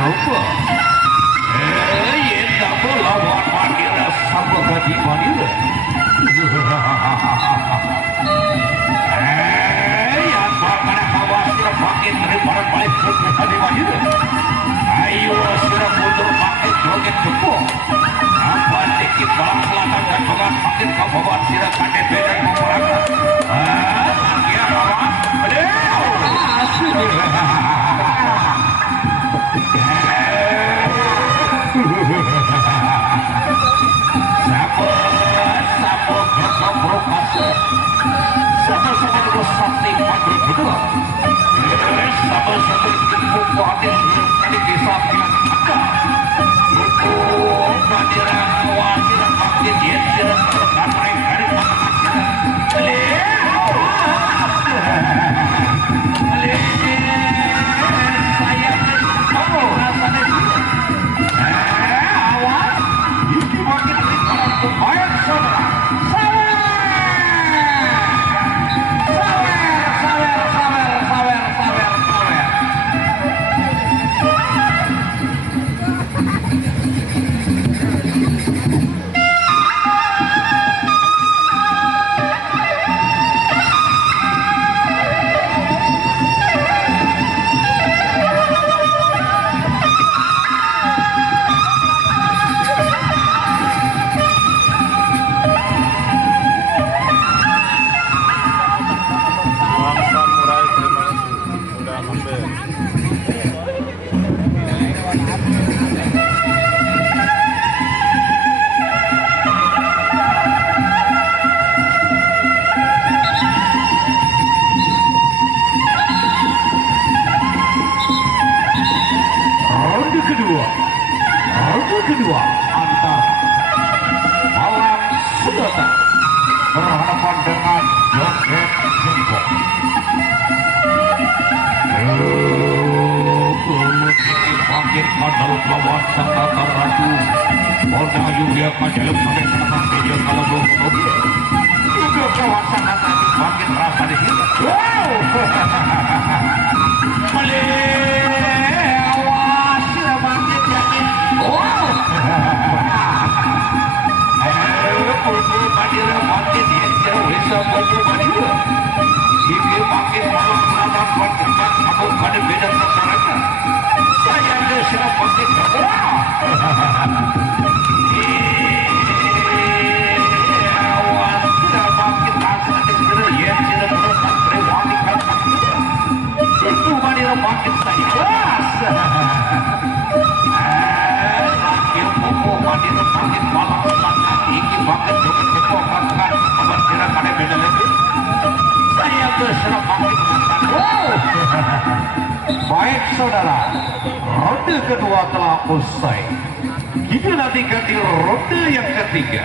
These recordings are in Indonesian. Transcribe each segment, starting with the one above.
Rupa. Tak boleh buat panggil sama gaji panggil. Yang bakal kawas sudah pakai daripada balik ke gaji panggil. Ayo sudah mundur pakai joget jepuk. Apa dikit balang selatan dan balang pakai kawan sudah pakai beda peperangan. Dia kawas. Asik. Sama-sama dengan sakti panggil itu. Sama-sama dengan buku hadir dari desa yang ada. Buku pelajaran awal tidak makin dia tidak terlekat mereka dari mana-mana. Saya kamu rasanya juga. Awas, ini makin orang kebayang saudara. Kedua antara Malang Selatan berhadapan dengan Joget Jempol. Bangkit kadal kawan sangkatan ratu Polda Yulia Majalem sampai sekarang media kalau belum mobil juga kawan sangkatan bangkit rasa di sini. Wow. Awas sudah bangkit yakin. Wow. Pulpul Madura bangkit yang jauh bisa pulpul Madura. Ini bangkit malam malam bangkitkan aku pada beda masyarakat. Saya ada siapa bangkit. Wow. Awas sudah bangkit rasa di sini yang tidak berkat terwangikan bangkit. Itu Madura bangkit saya. Awas. Ilmu Madura bangkit malam selatan iki bangkit juga kepokan kawan kira kada beda lagi. Saya berserah bangkit. Wow. Baik saudara, ronde kedua telah usai. Kita nantikan di ronde yang ketiga.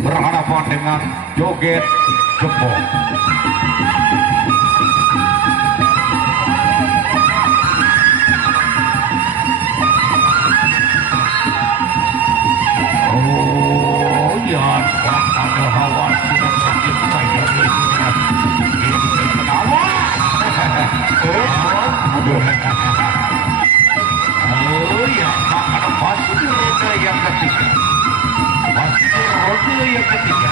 Berhadapan dengan Joget Jempol. Oh ya, ada hawa sudah sakit saya. Oh ya, akan masuk di roda yang ketiga. Masuk ronde yang ketiga.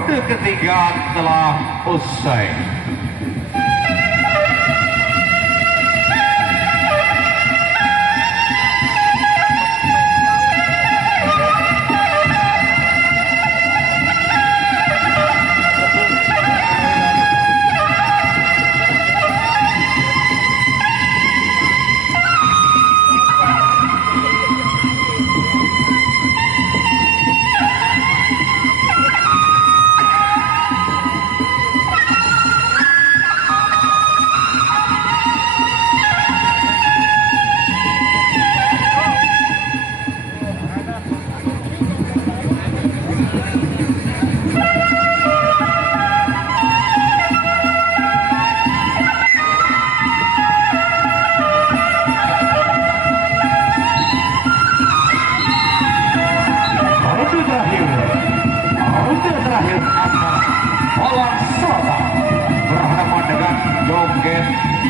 Ronde ketiga telah usai.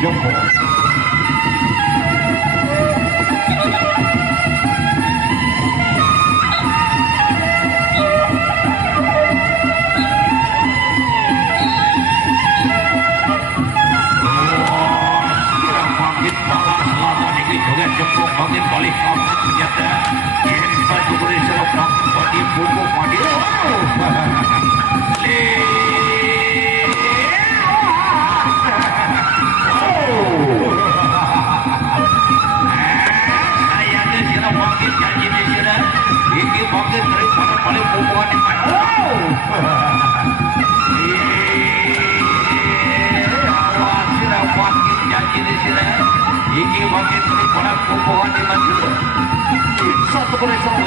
Joko. Joko bangkit balik kampung senjata. Yang baju berisir bangkit balik bumbu mandi. Ini bangkit dari mana paling hubungan di mana? Awasirah bangkit janji di sini. Ini bangkit dari mana hubungan di mana? Satu kali sama